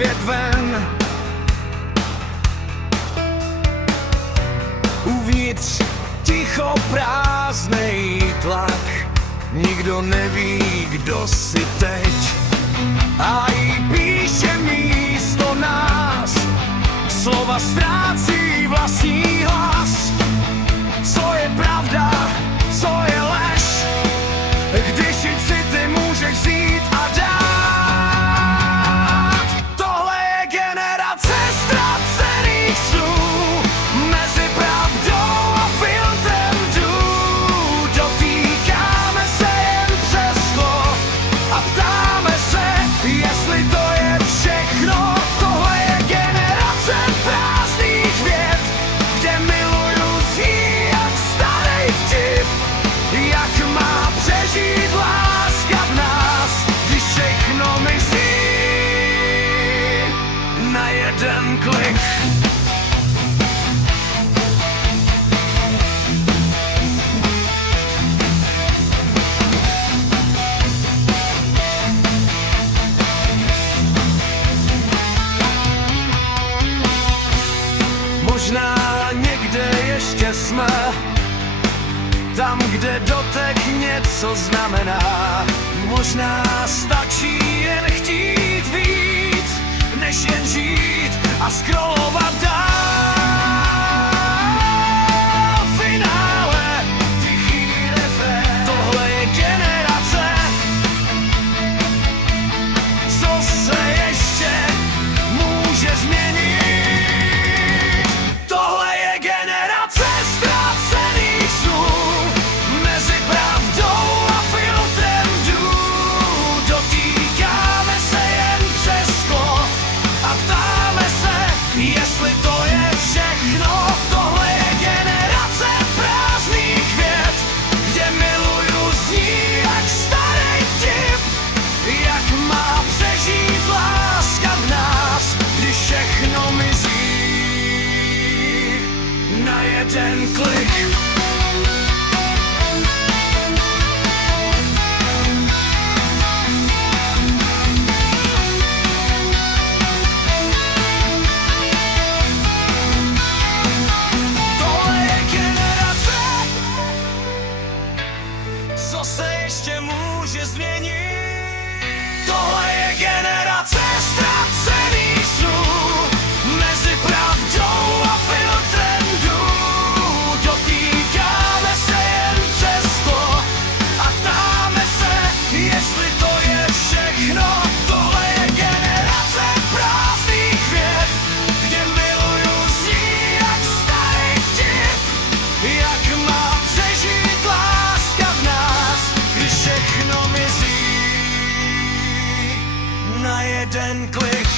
svět ven. Uvnitř ticho prázdnej tlak, nikdo neví, kdo si teď. A i píše místo nás, slova ztrácí vlastní hlas. Co je pravda, co je lež, když si ty můžeš vzít a dát. Tohle je generace ztracených snů, mezi pravdou a filtrem dů. Dotýkáme se jen přes sklo a ptáme se, jestli to je všechno. Tohle je generace prázdných vět, kde miluju zní jak starý vtip. Jak má přežít láska v nás, když všechno mizí na jeden klik. Možná někde ještě jsme tam, kde dotek něco znamená. Možná stačí jen chtít víc, než jen žít a scrollovat dál. Finále, tichý refrén. Tohle je generace, co se ještě může změnit. Tohle je generace ztracených snů, mezi pravdou a filtrem dů. Dotýkáme se jen přes sklo a ptáme se, jestli to je všechno. Tohle je generace prázdných vět, kde miluju zní jak starý vtip. Jak má přežít láska v nás, když všechno mizí na jeden klik. Tohle je generace, co se ještě může změnit. Tohle je generace ztracených snů, mezi pravdou a filtrem dů. Dotýkáme se jen přes sklo a ptáme se, jestli to je všechno. Tohle je generace prázdných vět, kde miluju zní jak starý vtip. Jak má přežít láska v nás, když všechno mizí na jeden klik.